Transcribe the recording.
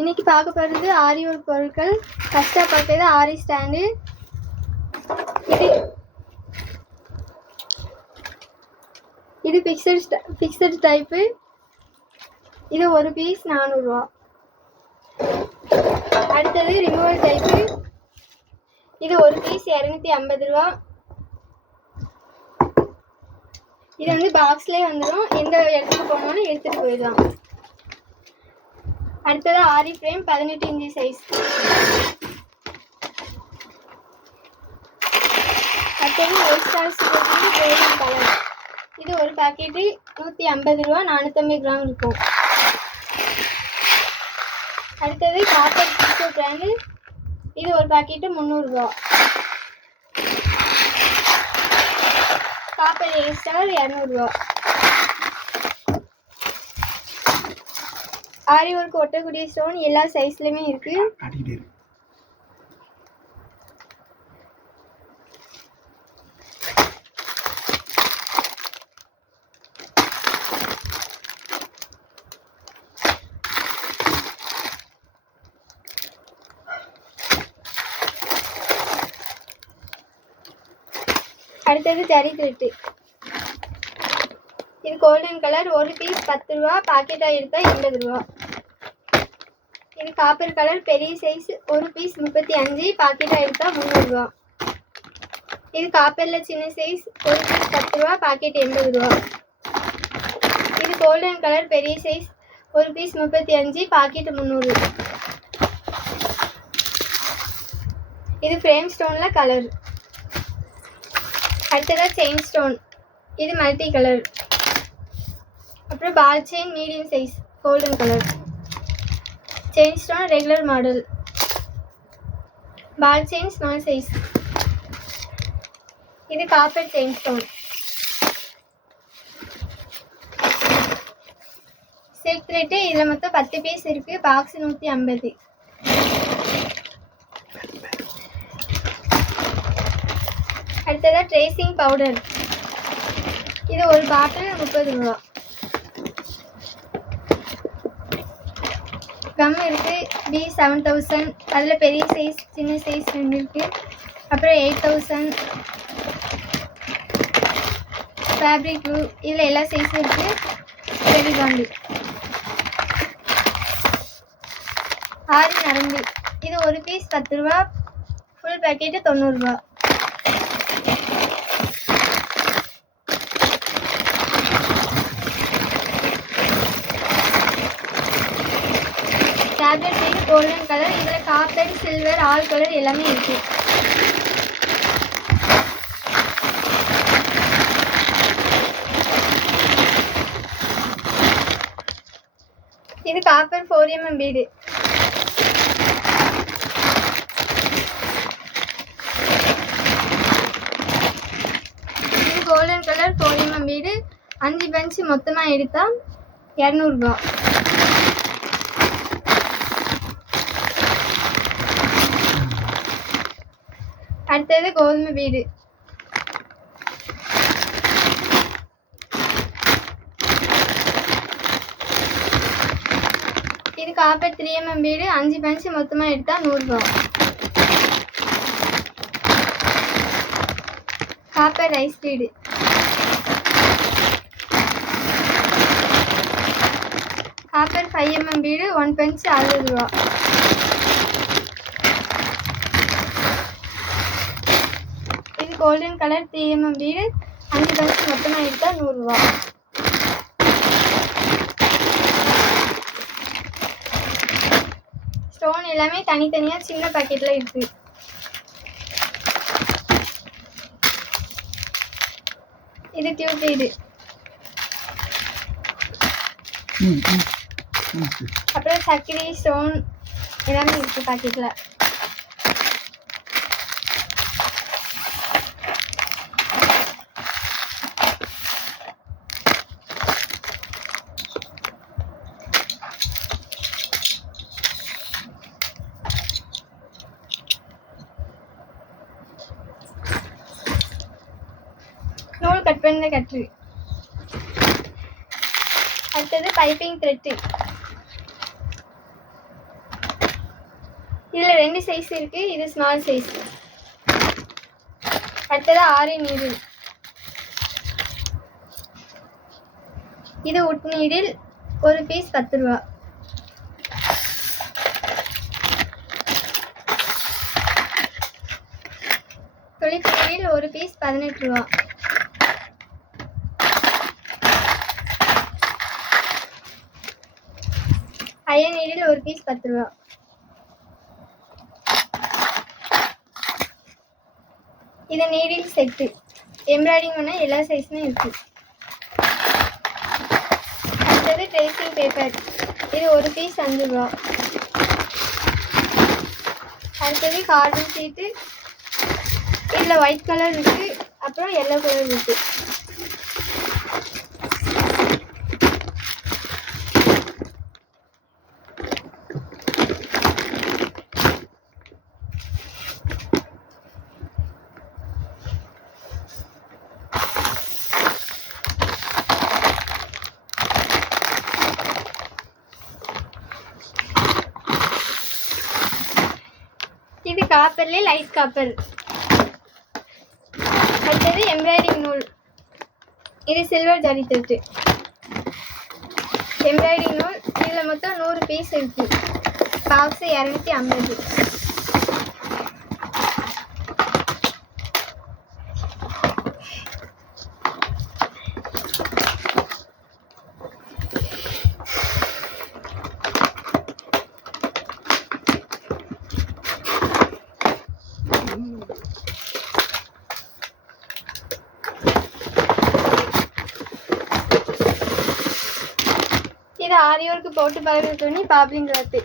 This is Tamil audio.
இன்னைக்கு பார்க்க போகிறது ஆரி ஒர்க் பொருட்கள். ஃபஸ்ட்டாக பார்த்தது ஆரி ஸ்டாண்டு. இது ஃபிக்ஸட் டைப்பு. இது ஒரு பீஸ் 400 ரூபா. அடுத்தது ரிமூவல் டைப்பு. இது ஒரு பீஸ் 250 ரூபா. இது வந்து பாக்ஸ்லேயே வந்துடும், எந்த இடத்துக்கு போனாலும் எடுத்துகிட்டு போயிடலாம். அடுத்தது ஆரி ஃப்ரேம் 18 இன்ச்சு சைஸ். அடுத்தது ஒயிட் ஸ்டார்ஸ் கோல்டன் கலர். இது ஒரு பாக்கெட்டு 150 ரூபா, 450 கிராம் இருக்கும். அடுத்தது காப்பர் பிக்சோ பிராண்டு. இது ஒரு பாக்கெட்டு 300 ரூபா. காப்பர் ஏ ஸ்டார் 200 ரூபா. ஆரி ஒர்க் ஒட்டக்கூடிய ஸ்டோன் எல்லா சைஸ்லையுமே இருக்கு. அடுத்தது ஜரி த்ரெட்டு. இது கோல்டன் கலர், ஒரு பீஸ் 10 ரூபா, பாக்கெட்டாக எடுத்தால் 80 ரூபா. இது காப்பர் கலர், பெரிய சைஸ், ஒரு பீஸ் 35, பாக்கெட்டாக எடுத்தால் 300 ரூபா. இது காப்பரில் சின்ன சைஸ், ஒரு பீஸ் 10 ரூபா, பாக்கெட் 80 ரூபா. இது கோல்டன் கலர், பெரிய சைஸ், ஒரு பீஸ் 35, பாக்கெட் 300. இது ஃப்ரேம் ஸ்டோனில் கலர். அடுத்ததாக செயின் ஸ்டோன். இது மல்டி கலர். அப்புறம் ball chain medium size, golden colour. Chain stone regular model. Ball chain small size. இது copper chain stone. Silk thread. இதில் மொத்தம் 10 பீஸ் இருக்குது. பாக்ஸ் 150. அடுத்ததாக ட்ரேசிங் பவுடர். இது ஒரு பாட்டில் 30 ரூபா. கம் இருக்குது, B7000. அதில் பெரிய சைஸ், சின்ன சைஸ் 2 இருக்குது. அப்புறம் 8000. Fabric clue. இதில் எல்லா சைஸும் இருக்குது. பெரிகாண்டு. ஆரி நரம்பு. இது ஒரு பீஸ் 10 ரூபா, ஃபுல் பேக்கெட்டு 90 ரூபா. Tablet piece golden colour. இதில் காப்பர், சில்வர், ஆல் கலர் எல்லாமே இருக்குது. இது காப்பர் 4mm பீடு. இது golden colour 4mm bead. 5 punch மொத்தமாக எடுத்தால் 200 ரூபா. அடுத்தது கோதுமை பீடு. இது காப்பர் 3mm பீடு. 5 பஞ்ச் மொத்தமாக எடுத்தால் 100 ரூபா. Copper rice bead. Copper 5mm bead. 1 punch 60 ரூபா. இது golden colour 3mm bead. 5 punch மொத்தமாக எடுத்தால் 100 ரூபா. ஸ்டோன் எல்லாமே தனித்தனியாக சின்ன பாக்கெட்டில் இருக்குது. இது டியூப் பீடு. அப்புறம் சக்கரை ஸ்டோன் எல்லாமே இருக்குது பாக்கெட்டில். நூல் கட் பண்ண கட்டு. அடுத்தது பைப்பிங் த்ரெட்டு. இதில் 2 சைஸ் இருக்குது. இது ஸ்மால் சைஸ். அடுத்தது ஆரி நீடில். இது உட் நீடில். ஒரு பீஸ் 10 ரூபா. துளிப்பு நீடில் ஒரு பீஸ் 18 ரூபா. அயன் நீடில் ஒரு பீஸ் 10 ரூபா. இது நீடில் செட்டு. எம்ப்ராய்டிங் பண்ண எல்லா சைஸ்மே இருக்கு. அடுத்தது ட்ரேசிங் பேப்பர். இது ஒரு பீஸ் 5 ரூபா. அடுத்தது கார்டன் ஷீட்டு. இதில் ஒயிட் கலர் இருக்கு, அப்புறம் எல்லோ கலர் இருக்கு. இது காப்பர்ல லைட் காப்பர். அடுத்தது எம்ப்ராய்டிங் நூல். இது சில்வர் ஜரி தட்டு. எம்ப்ராய்டிங் நூல். இதில் மொத்தம் 100 பீஸ் இருக்கு. பாக்ஸ் 250. இது ஆரி ஒர்க் போட்டு பழகிற துணி பாப்ளிங் கிளாத்.